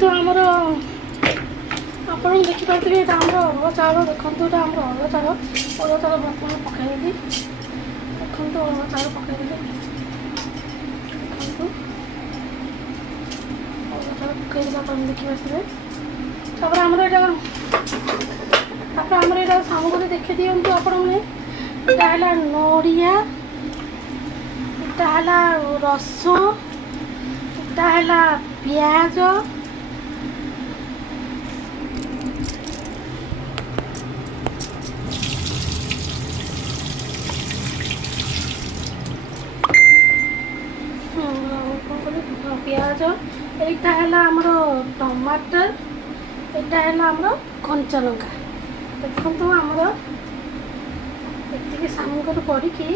ଦେଖନ୍ତୁ ଆମର ଆପଣ ଦେଖିପାରୁଥିବେ ଏଇଟା ଆମର ଅରୁଆ ଚାଉଳ। ଦେଖନ୍ତୁ ଏଇଟା ଆମର ଅରୁଆ ଚାଉଳ ବର୍ତ୍ତମାନ ପକାଇଦେଲି। ଦେଖନ୍ତୁ ଅରୁଆ ଚାଉଳ ପକାଇଦେଲି। ଦେଖନ୍ତୁ ଅରୁଆ ଚାଉଳ ପକାଇଦେଲା ଆପଣ ଦେଖିପାରୁଥିବେ। ତାପରେ ଆମର ଏଇଟା ସାମଗ୍ରୀ ଦେଖି ଦିଅନ୍ତୁ ଆପଣମାନେ। ଏଇଟା ହେଲା ନଡ଼ିଆ, ଏଇଟା ହେଲା ରସୁଣ, ଏଇଟା ହେଲା ପିଆଜ, ପିଆଜ, ଏଇଟା ହେଲା ଆମର ଟମାଟର, ଏଇଟା ହେଲା ଆମର କଞ୍ଚା ଲଙ୍କା। ଦେଖନ୍ତୁ ଆମର ଏତିକି ସାମଗ୍ରୀ ପଡ଼ିକି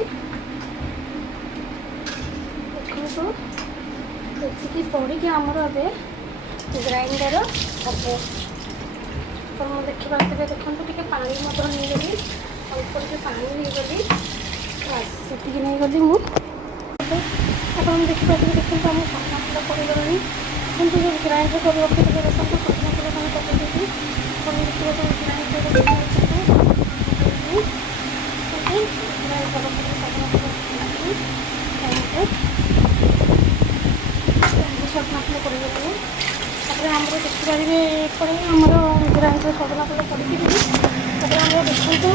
ଦେଖନ୍ତୁ ଏତିକି ପଡ଼ିକି ଆମର ଏବେ ଗ୍ରାଇଣ୍ଡର ହେବ। ଆପଣ ଦେଖିପାରୁଥିବେ। ଦେଖନ୍ତୁ ଟିକେ ପାଣି ମଧ୍ୟ ନେଇଗଲି, ଅଳ୍ପ ଟିକେ ପାଣି ନେଇଗଲି, ସେତିକି ନେଇଗଲି ମୁଁ। ଆପଣ ଦେଖିପାରୁଥିବେ। ଦେଖନ୍ତୁ ଆମ ସଜନା ଫୁଲ ପଡ଼ିଗଲାଣି। ଦେଖନ୍ତୁ ଯେଉଁ ଗ୍ରାଇଣ୍ଡର କରି ରଖିଥିଲେ ଦେଖନ୍ତୁ ସଜନା ଫୁଲ ପାଣି ପକାଇଦେବି। ଆପଣ ଦେଖିପାରୁଥିବେ ଗ୍ରାଇଣ୍ଡର ସଜନା ଫୁଲ ପଡ଼ିଗଲାଣି। ତାପରେ ଆମର ଦେଖିପାରିବେ ଏପଟେ ଆମର ଗ୍ରାଇଣ୍ଡର ସଜନା ଫୁଲ ପଡ଼ିକି ତାପରେ ଆମର ଦେଖନ୍ତୁ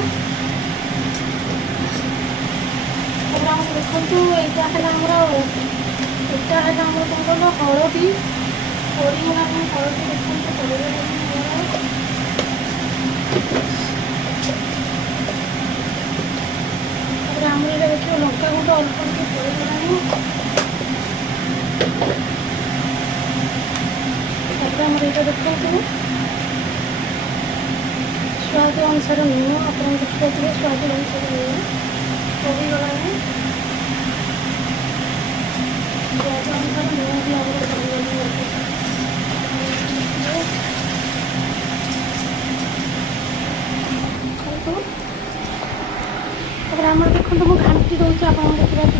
ଏଇଟା ହେଲା ଆମର କଣ କହିଲ ହଳଦୀ ପଡ଼ିଗଲାଣି। ହଳଦୀ ଦେଖନ୍ତୁ ପଡ଼ିଗଲାଣି। ତାପରେ ଆମର ଏଇଟା ଦେଖିବ ଲଙ୍କା ଗୁଣ୍ଡ ଅଳ୍ପ ଟିକେ ପଡ଼ିଗଲାଣି। ତାପରେ ଆମର ଏଇଟା ଦେଖନ୍ତୁ ସ୍ୱାଦ ଅନୁସାରେ ଲୁଣ। ଆପଣ ଦେଖିପାରୁଥିବେ ସ୍ୱାଦ ଅନୁସାରେ ଲୁଣ ପଡ଼ିଗଲାଣି। ସ୍ୱାଦ ଅନୁସାରେ ଲୁଣ ବି ଆମର ପଡ଼ିଗଲାଣି। ତାପରେ ଆମର ଦେଖନ୍ତୁ ମୁଁ ଘାଣ୍ଟି ଦେଉଛି। ଆପଣଙ୍କୁ ଦେଖିପାରୁଥିବେ